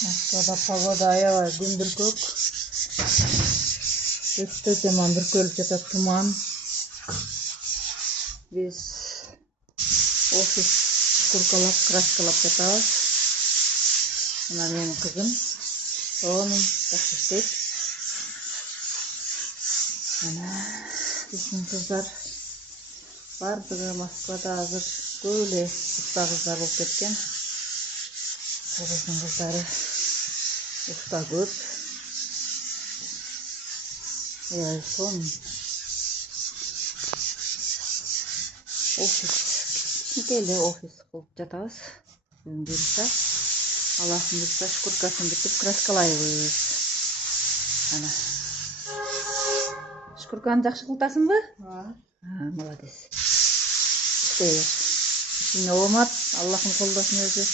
Moskvada pогода аябай күндүркөк. Өстө теман бүркөлүп жатат туман. Биз офис куркалап, краскалап жатабыз. Мына менин кызым сонун жакшы иштейт. Мына биздин кыздар бардыгы Москвада азыр көп эле уста кыздар болуп кеткен. Биздин кыздары уста көп. Сонун офис, кичинекей эле офис кылып жатабыз. Бүгүн буюрса, Аллахтын буйруса шкуркасын бүтүп краскалайбыз. Ана. Шкурканы жакшы кылтасыңбы? Молодец. İşte işin olmadı. Allah'ım koldasın özü.